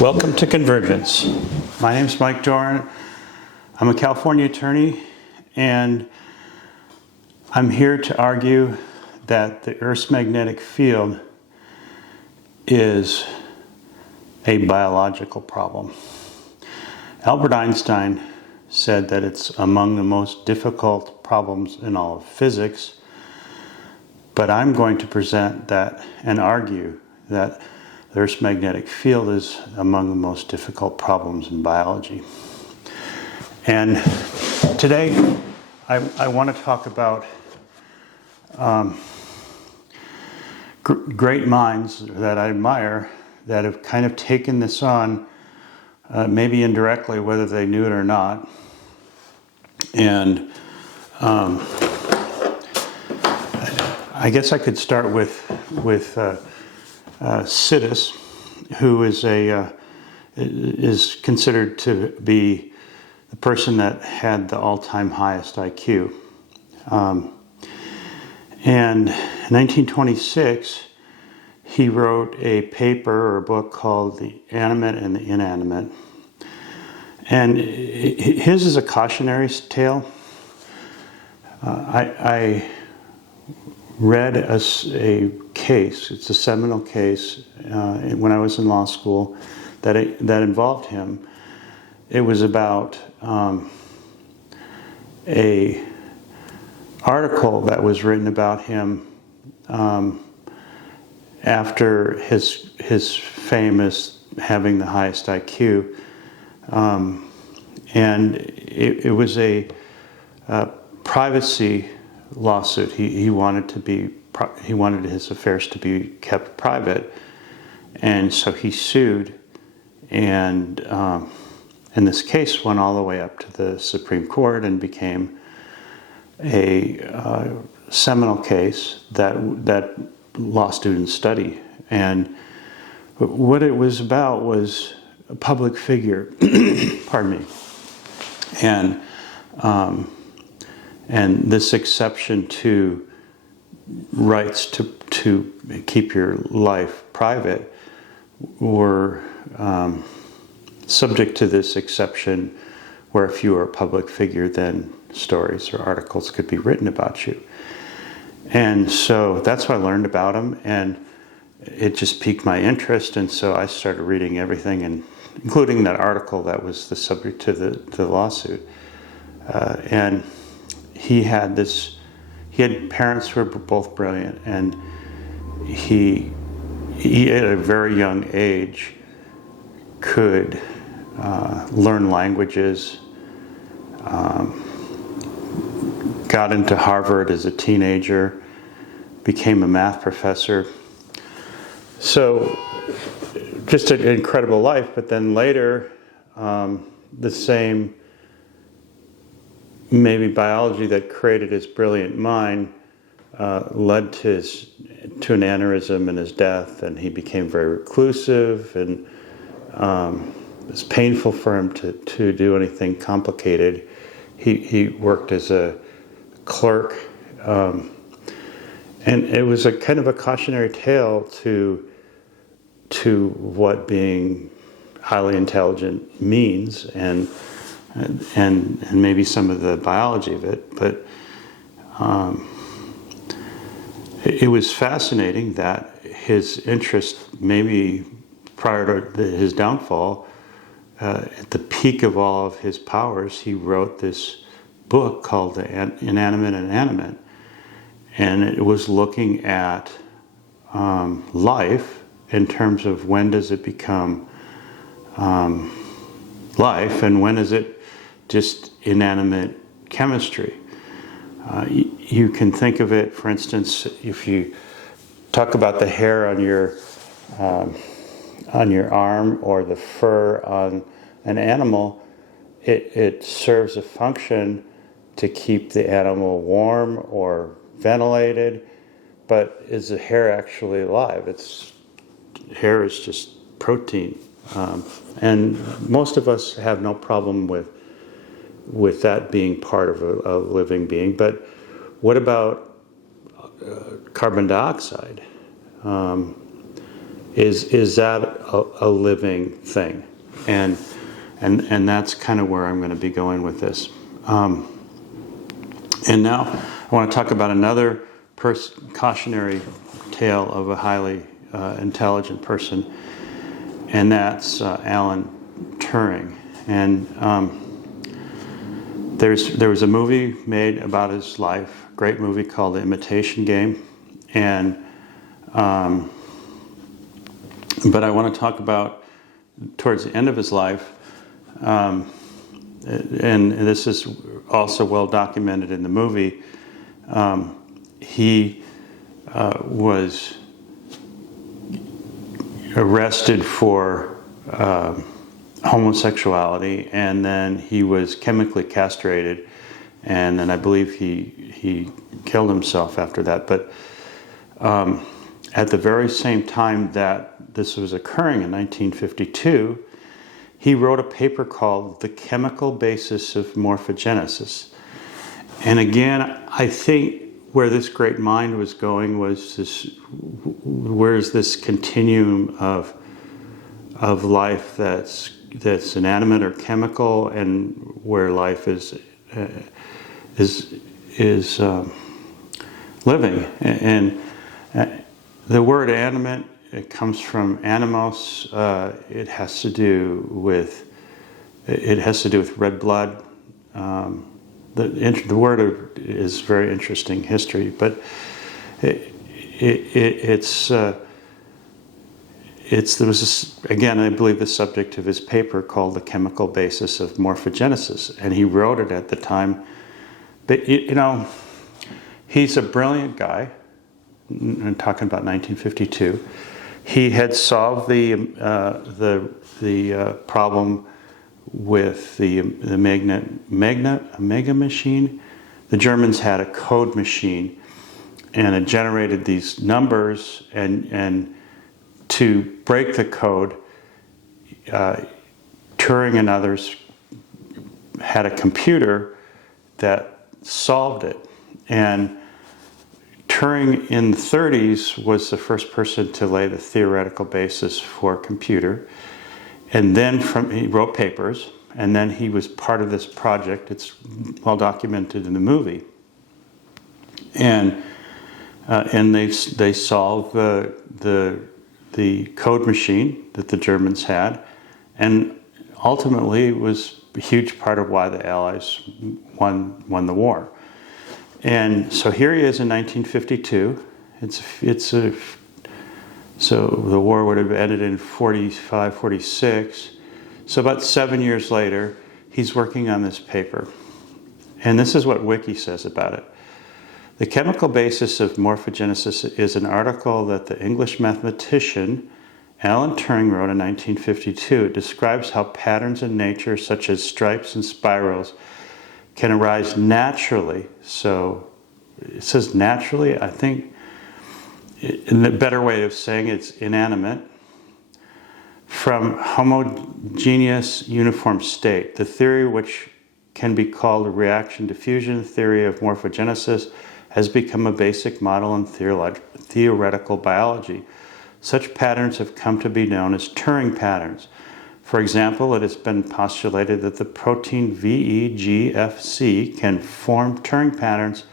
Welcome to Convergence. My name is Mike Doran. I'm a California attorney, and I'm here to argue that the Earth's magnetic field is a biological problem. Albert Einstein said that it's among the most difficult problems in all of physics, but I'm going to present that and argue that the Earth's magnetic field is among the most difficult problems in biology. And today I want to talk about great minds that I admire that have kind of taken this on, maybe indirectly, whether they knew it or not. And I guess I could start with Sidis, who is considered to be the person that had the all-time highest IQ. And in 1926, he wrote a paper or a book called The Animate and the Inanimate. And his is a cautionary tale. I read a case, it's a seminal case, when I was in law school that involved him. It was about a article that was written about him after his fame as having the highest IQ. And it was a privacy lawsuit. He wanted his affairs to be kept private, and so he sued, and this case went all the way up to the Supreme Court and became a seminal case that law students study. And what it was about was a public figure, pardon me, and this exception to rights to keep your life private were subject to this exception, where if you were a public figure, then stories or articles could be written about you. And so that's how I learned about him, and it just piqued my interest, and so I started reading everything, and including that article that was the subject to the lawsuit. And he had parents who were both brilliant, and he at a very young age could learn languages, got into Harvard as a teenager, became a math professor. So just an incredible life, but then later the same maybe biology that created his brilliant mind led to an aneurysm and his death, and he became very reclusive, and it was painful for him to do anything complicated. He worked as a clerk, and it was a kind of a cautionary tale to what being highly intelligent means, and maybe some of the biology of it, but it was fascinating that his interest, maybe prior to his downfall, at the peak of all of his powers, he wrote this book called The Inanimate and Animate, and it was looking at life in terms of when does it become life, and when is it just inanimate chemistry. You can think of it, for instance, if you talk about the hair on your arm or the fur on an animal, it serves a function to keep the animal warm or ventilated, but is the hair actually alive? Hair is just protein. And most of us have no problem with that being part of a living being. But what about carbon dioxide? Is that a living thing. And that's kind of where I'm going to be going with this. And now I want to talk about another cautionary tale of a highly intelligent person, and that's Alan Turing. And there was a movie made about his life, a great movie called The Imitation Game. And but I want to talk about towards the end of his life, and this is also well documented in the movie. He was arrested for homosexuality, and then he was chemically castrated, and then I believe he killed himself after that. But at the very same time that this was occurring in 1952, he wrote a paper called The Chemical Basis of Morphogenesis. And again, I think where this great mind was going was this: where's this continuum of life that's inanimate or chemical, and where life is living. And the word animate, it comes from animos. It has to do with red blood. The word is very interesting history, but there was again, I believe, the subject of his paper called The Chemical Basis of Morphogenesis, and he wrote it at the time. But he's a brilliant guy. I'm talking about 1952. He had solved the problem with the Mega machine. The Germans had a code machine, and it generated these numbers. And to break the code, Turing and others had a computer that solved it. And Turing in the 30s was the first person to lay the theoretical basis for a computer. And then he wrote papers, and then he was part of this project. It's well documented in the movie. And they solved the code machine that the Germans had, and ultimately it was a huge part of why the Allies won the war. And so here he is in 1952. So the war would have ended in 45, 46. So about 7 years later, he's working on this paper. And this is what Wiki says about it. The Chemical Basis of Morphogenesis is an article that the English mathematician Alan Turing wrote in 1952. It describes how patterns in nature, such as stripes and spirals, can arise naturally. So it says naturally. I think in the better way of saying it's inanimate, from homogeneous uniform state. The theory, which can be called a reaction diffusion theory of morphogenesis, has become a basic model in theoretical biology. Such patterns have come to be known as Turing patterns. For example, it has been postulated that the protein VEGFC can form Turing patterns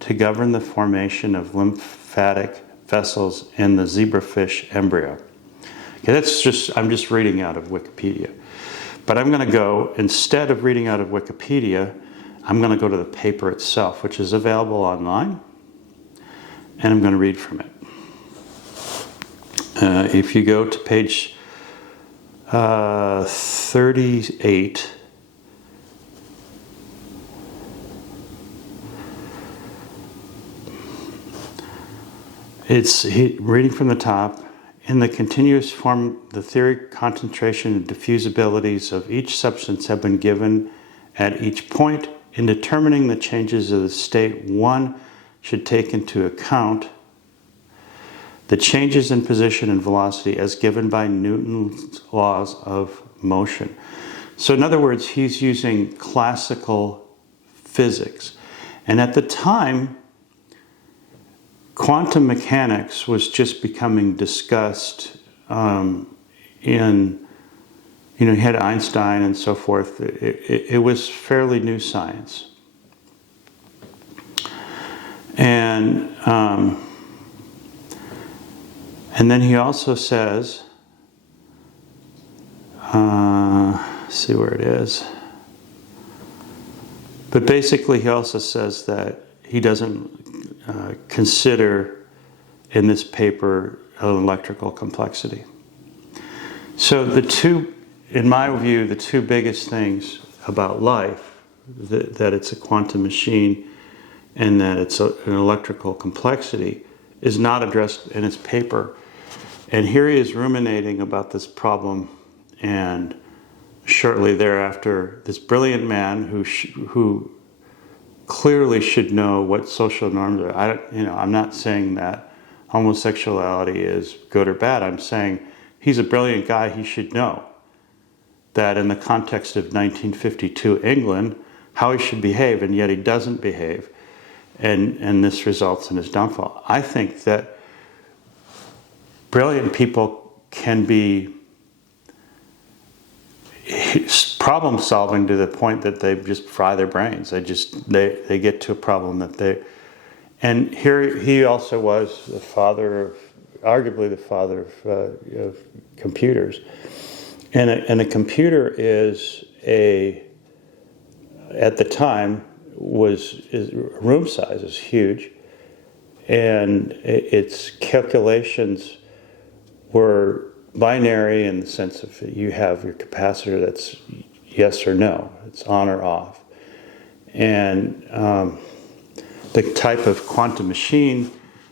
to govern the formation of lymphatic vessels in the zebrafish embryo. Okay, I'm just reading out of Wikipedia. But I'm going to go, instead of reading out of Wikipedia, I'm going to go to the paper itself, which is available online, and I'm going to read from it. If you go to page 38, it's reading from the top. In the continuous form, the theory, concentration, and diffusibilities of each substance have been given at each point. In determining the changes of the state, one should take into account the changes in position and velocity as given by Newton's laws of motion. So in other words, he's using classical physics. And at the time, quantum mechanics was just becoming discussed in in, you had Einstein and so forth. It was fairly new science. And then he also says, see where it is. But basically he also says that he doesn't consider in this paper an electrical complexity. So in my view, the two biggest things about life, that it's a quantum machine and that it's an electrical complexity, is not addressed in his paper. And here he is ruminating about this problem, and shortly thereafter, this brilliant man who clearly should know what social norms are. I'm not saying that homosexuality is good or bad. I'm saying he's a brilliant guy. He should know that in the context of 1952 England, how he should behave, and yet he doesn't behave. And this results in his downfall. I think that brilliant people can be problem solving to the point that they just fry their brains. They get to a problem that and here he also was the father of, arguably the father of computers. And a computer is at the time room size is huge, and its calculations were binary in the sense of you have your capacitor that's yes or no, it's on or off. And the type of quantum machine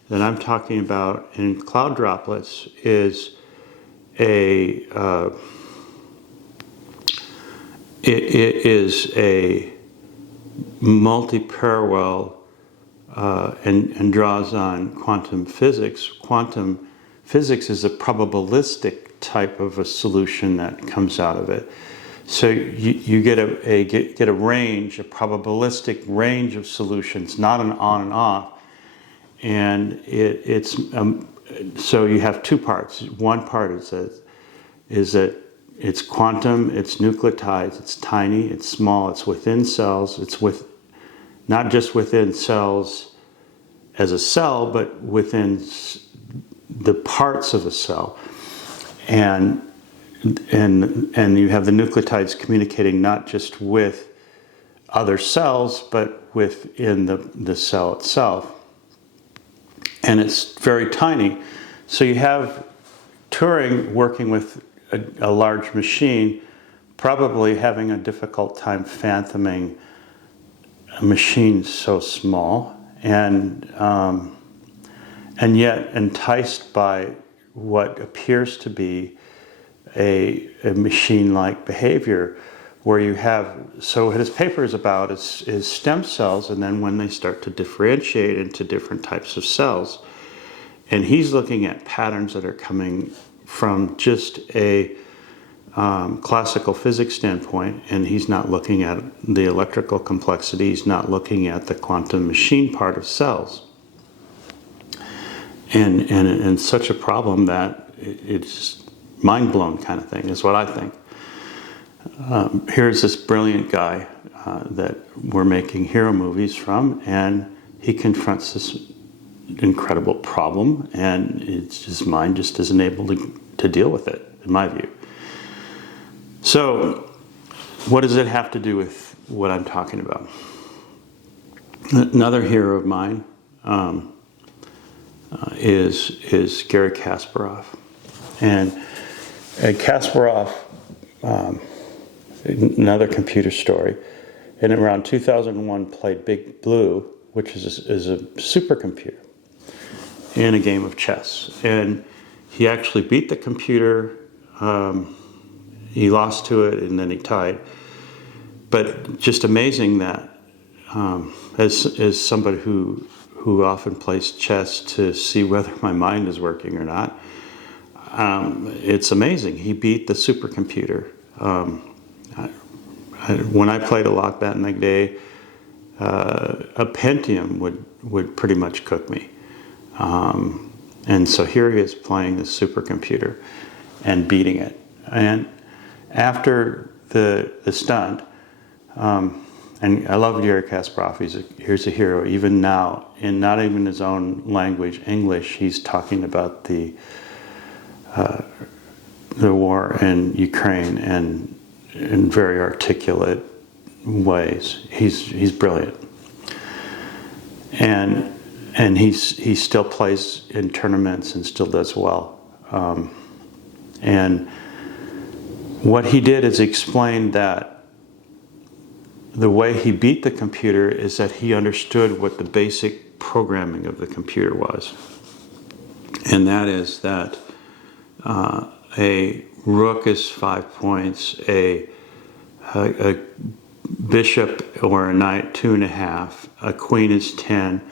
that I'm talking about in cloud droplets is it is a multi-parallel and draws on quantum physics. Quantum physics is a probabilistic type of a solution that comes out of it. So you get a range, a probabilistic range of solutions, not an on and off. And so you have two parts. One part is that it's quantum, it's nucleotides, it's tiny, it's small, it's within cells, not just within cells as a cell, but within the parts of a cell. And you have the nucleotides communicating not just with other cells, but within the cell itself. And it's very tiny. So you have Turing working with a large machine, probably having a difficult time fathoming a machine so small, and yet enticed by what appears to be a machine-like behavior, where you have, so what his paper is about is stem cells, and then when they start to differentiate into different types of cells. And he's looking at patterns that are coming from just a classical physics standpoint, and he's not looking at the electrical complexity, he's not looking at the quantum machine part of cells. And such a problem that it's mind-blown kind of thing is what I think. Here's this brilliant guy that we're making hero movies from, and he confronts this incredible problem, and his mind just isn't able to deal with it, in my view. So, what does it have to do with what I'm talking about? Another hero of mine is Garry Kasparov, and Kasparov, another computer story, and around 2001 played Big Blue, which is a supercomputer, in a game of chess. And he actually beat the computer. He lost to it, and then he tied. But just amazing that, as somebody who often plays chess to see whether my mind is working or not, it's amazing. He beat the supercomputer. When I played a lot back in the day, a Pentium would pretty much cook me. And so here he is playing this supercomputer and beating it. And after the stunt, and I love Garry Kasparov. He's a hero. Even now, in not even his own language, English, he's talking about the war in Ukraine and in very articulate ways. He's brilliant, and he still plays in tournaments and still does well. And what he did is explain that the way he beat the computer is that he understood what the basic programming of the computer was. And that is that a rook is 5 points, a bishop or a knight 2.5, a queen is 10.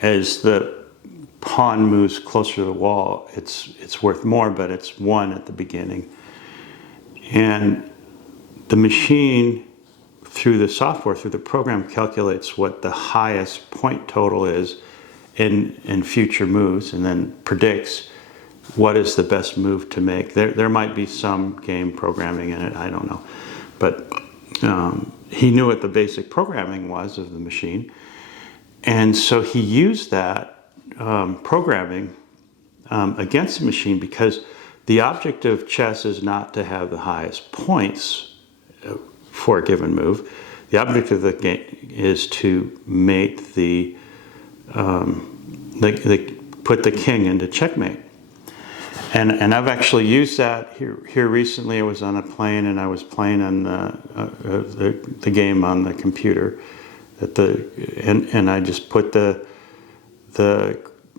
As the pawn moves closer to the wall, it's worth more, but it's 1 at the beginning. And the machine, through the software, through the program, calculates what the highest point total is in future moves, and then predicts what is the best move to make. There might be some game programming in it, I don't know. But he knew what the basic programming was of the machine. And so he used that programming against the machine, because the object of chess is not to have the highest points for a given move. The object of the game is to mate put the king into checkmate. And I've actually used that here recently. I was on a plane and I was playing on the game on the computer, and I just put the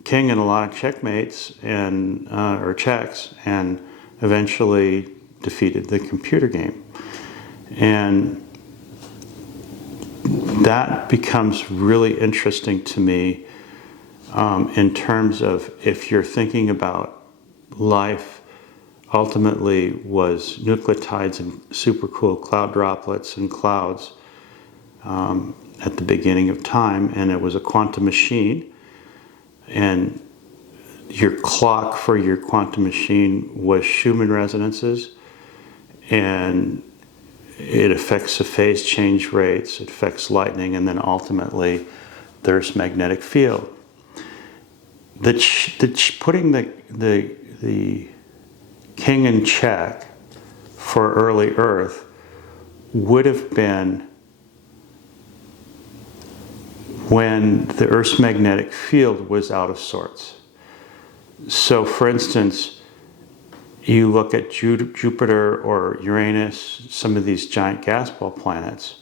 king in a lot of checkmates and or checks, and eventually defeated the computer game. And that becomes really interesting to me in terms of, if you're thinking about life ultimately was nucleotides and supercool cloud droplets and clouds at the beginning of time, and it was a quantum machine, and your clock for your quantum machine was Schumann resonances, and it affects the phase change rates, it affects lightning, and then ultimately there's magnetic field. Putting the king in check for early Earth would have been when the Earth's magnetic field was out of sorts. So, for instance, you look at Jupiter or Uranus, some of these giant gas ball planets,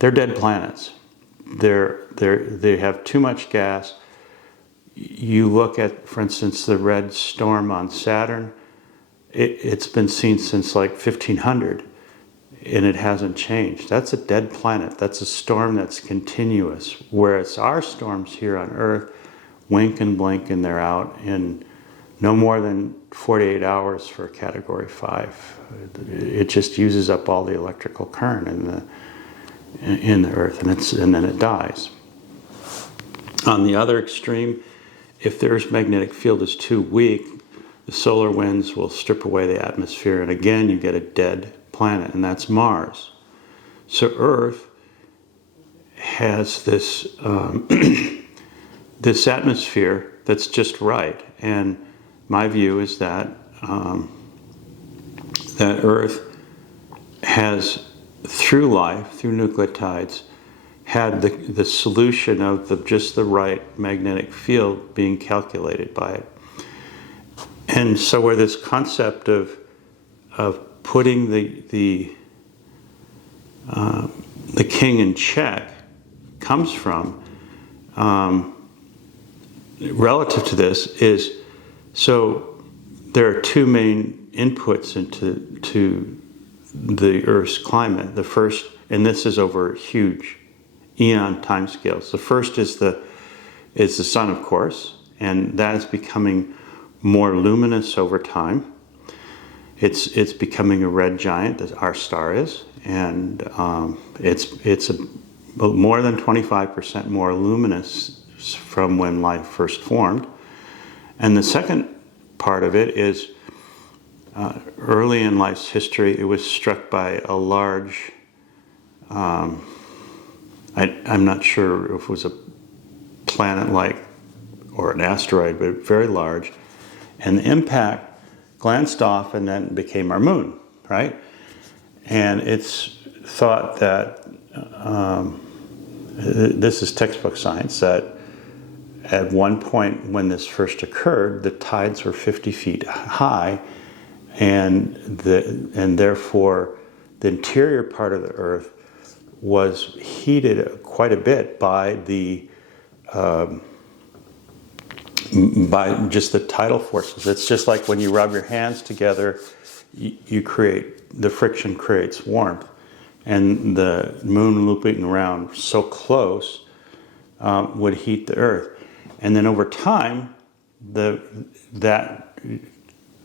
they're dead planets. They have too much gas. You look at, for instance, the red storm on Saturn, it's been seen since like 1500, and it hasn't changed. That's a dead planet. That's a storm that's continuous. Whereas our storms here on Earth wink and blink, and they're out in no more than 48 hours for Category 5. It just uses up all the electrical current in the Earth, and then it dies. On the other extreme, if the Earth's magnetic field is too weak, the solar winds will strip away the atmosphere, and again you get a dead planet, and that's Mars. So Earth has this this atmosphere that's just right, and my view is that that Earth has, through life, through nucleotides, had the solution of just the right magnetic field being calculated by it. And so where this concept of putting the king in check comes from, relative to this, is, so there are two main inputs into the Earth's climate. The first, and this is over huge eon timescales. The first is the sun, of course, and that is becoming more luminous over time. It's becoming a red giant, as our star is, and it's more than 25% more luminous from when life first formed. And the second part of it is early in life's history, it was struck by a large, I'm not sure if it was a planet-like or an asteroid, but very large. And the impact glanced off and then became our moon, right? And it's thought that, this is textbook science, that at one point when this first occurred, the tides were 50 feet high, and therefore the interior part of the Earth was heated quite a bit by just the tidal forces. It's just like when you rub your hands together, the friction creates warmth, and the moon looping around so close would heat the Earth. And then over time, that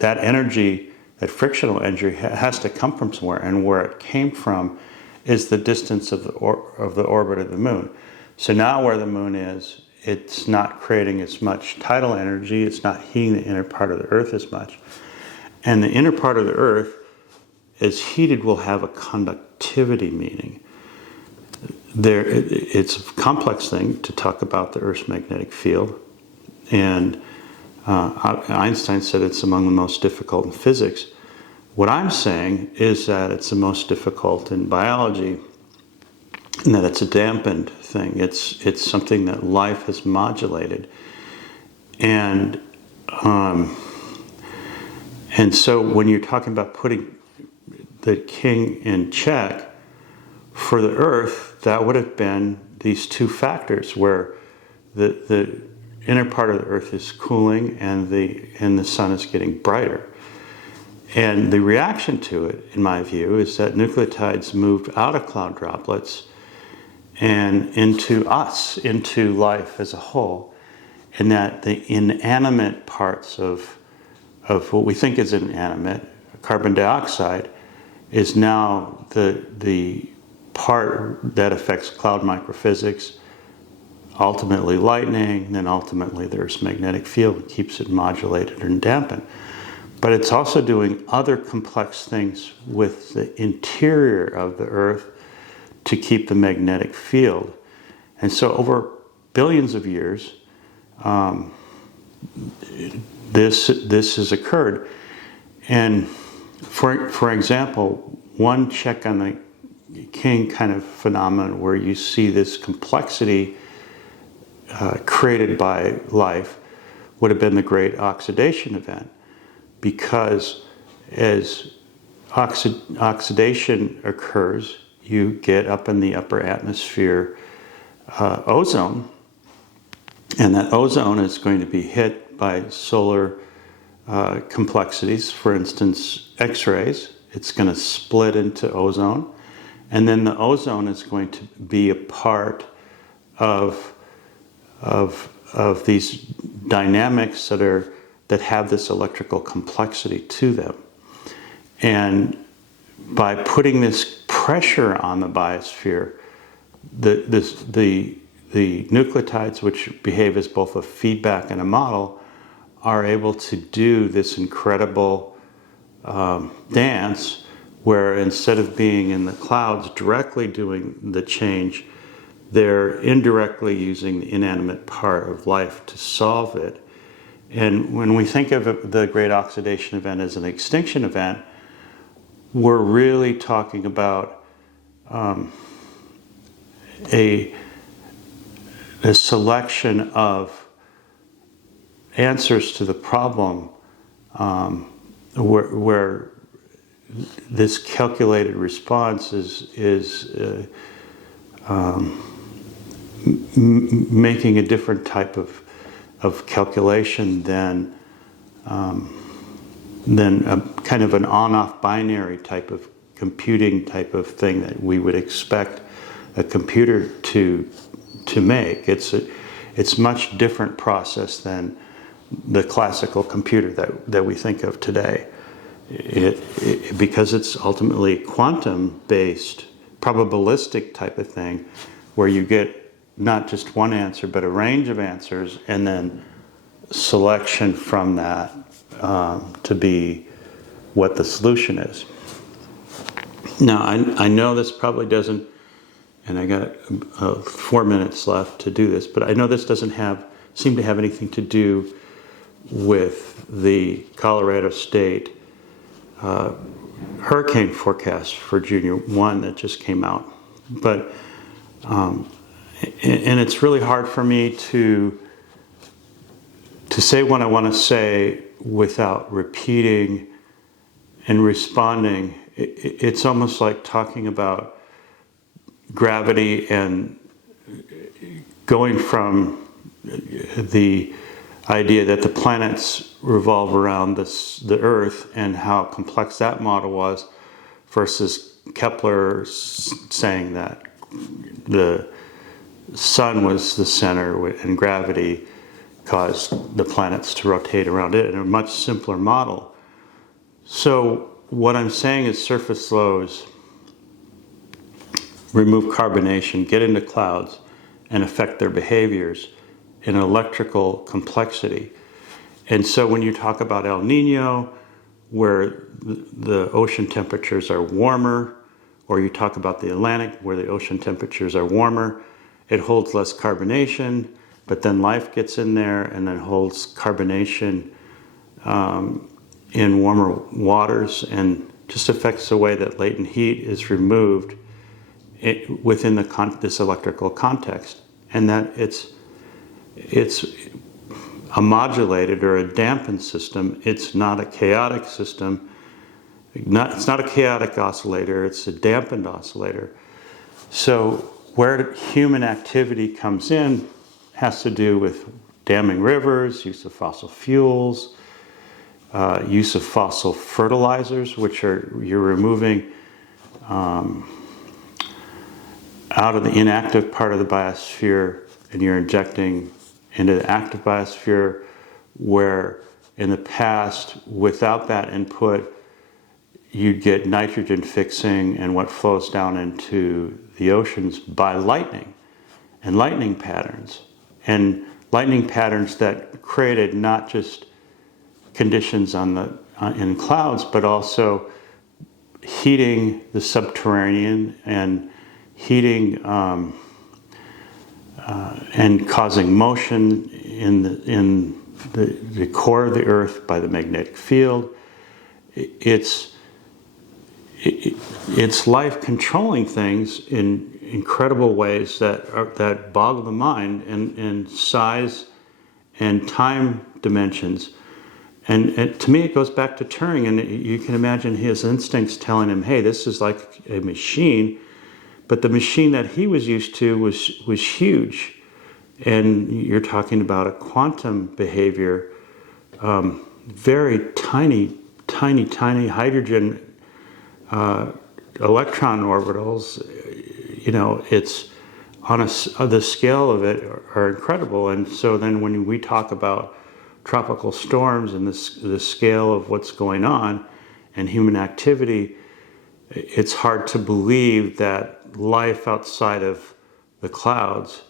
energy, that frictional energy, has to come from somewhere, and where it came from is the distance of the orbit of the moon. So now where the moon is, it's not creating as much tidal energy, it's not heating the inner part of the Earth as much. And the inner part of the Earth, as heated, will have a conductivity meaning. It's a complex thing to talk about the Earth's magnetic field, and Einstein said it's among the most difficult in physics. What I'm saying is that it's the most difficult in biology, and that it's a dampened thing. It's something that life has modulated, and so when you're talking about putting the king in check for the Earth, that would have been these two factors, where the inner part of the Earth is cooling and the sun is getting brighter. And the reaction to it, in my view, is that nucleotides moved out of cloud droplets and into us, into life as a whole, and that the inanimate parts of what we think is inanimate, carbon dioxide, is now the part that affects cloud microphysics, ultimately lightning, then ultimately the Earth's magnetic field keeps it modulated and dampened. But it's also doing other complex things with the interior of the Earth to keep the magnetic field. And so over billions of years, this has occurred. And for example, one check on the king kind of phenomenon where you see this complexity created by life would have been the Great Oxidation Event, because as oxidation occurs, you get up in the upper atmosphere ozone, and that ozone is going to be hit by solar complexities, for instance, X-rays. It's going to split into ozone, and then the ozone is going to be a part of these dynamics that have this electrical complexity to them. And by putting this pressure on the biosphere, the nucleotides, which behave as both a feedback and a model, are able to do this incredible dance where instead of being in the clouds directly doing the change, they're indirectly using the inanimate part of life to solve it. And when we think of the Great Oxidation Event as an extinction event, we're really talking about a selection of answers to the problem where this calculated response is making a different type of calculation than a kind of an on-off binary type of computing type of thing that we would expect a computer to make. It's much different process than the classical computer that we think of today. Because it's ultimately quantum-based, probabilistic type of thing, where you get not just one answer, but a range of answers, and then selection from that to be what the solution is. Now, I know this probably doesn't, and I got 4 minutes left to do this, but I know this doesn't seem to have anything to do with the Colorado State hurricane forecast for June 1 that just came out. But, and it's really hard for me to say what I want to say without repeating and responding. It's almost like talking about gravity and going from the idea that the planets revolve around the Earth and how complex that model was versus Kepler saying that the sun was the center and gravity caused the planets to rotate around it in a much simpler model. So what I'm saying is surface lows remove carbonation, get into clouds, and affect their behaviors in electrical complexity. And so when you talk about El Nino, where the ocean temperatures are warmer, or you talk about the Atlantic, where the ocean temperatures are warmer, it holds less carbonation, but then life gets in there and then holds carbonation in warmer waters and just affects the way that latent heat is removed within this electrical context. And that it's a modulated or a dampened system. It's not a chaotic system. It's not a chaotic oscillator, it's a dampened oscillator. So where human activity comes in has to do with damming rivers, use of fossil fuels, use of fossil fertilizers, which you're removing out of the inactive part of the biosphere and you're injecting into the active biosphere, where in the past, without that input, you'd get nitrogen fixing and what flows down into the oceans by lightning and lightning patterns. And lightning patterns that created not just conditions in clouds, but also heating the subterranean and heating and causing motion in the core of the Earth by the magnetic field. It's life controlling things in incredible ways that boggle the mind in size and time dimensions. And to me, it goes back to Turing, and you can imagine his instincts telling him, hey, this is like a machine, but the machine that he was used to was huge. And you're talking about a quantum behavior, very tiny hydrogen electron orbitals. You know, it's on the scale of it are incredible. And so then when we talk about tropical storms and the scale of what's going on and human activity, it's hard to believe that life outside of the clouds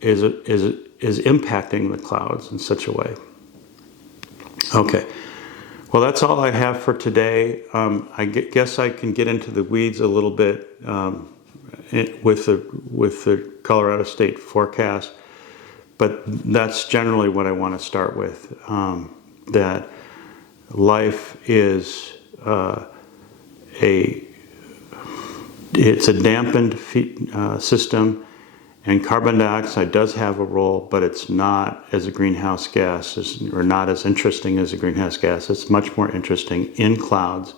is impacting the clouds in such a way. Okay, well, that's all I have for today. I guess I can get into the weeds a little bit with the Colorado State forecast, but that's generally what I want to start with. That life is it's a dampened system, and carbon dioxide does have a role, but it's not as a greenhouse gas, or not as interesting as a greenhouse gas. It's much more interesting in clouds,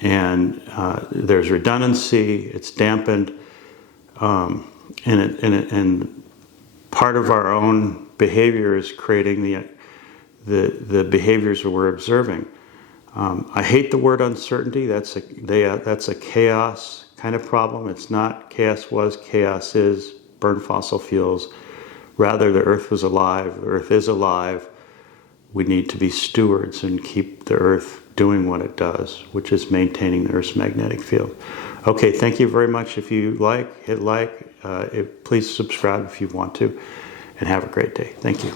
and there's redundancy. It's dampened, and part of our own behavior is creating the behaviors that we're observing. I hate the word uncertainty. That's a chaos kind of problem. It's not chaos was, chaos is, burn fossil fuels. Rather, the Earth was alive. The Earth is alive. We need to be stewards and keep the Earth doing what it does, which is maintaining the Earth's magnetic field. Okay, thank you very much. If you like, hit like. Please subscribe if you want to, and have a great day. Thank you.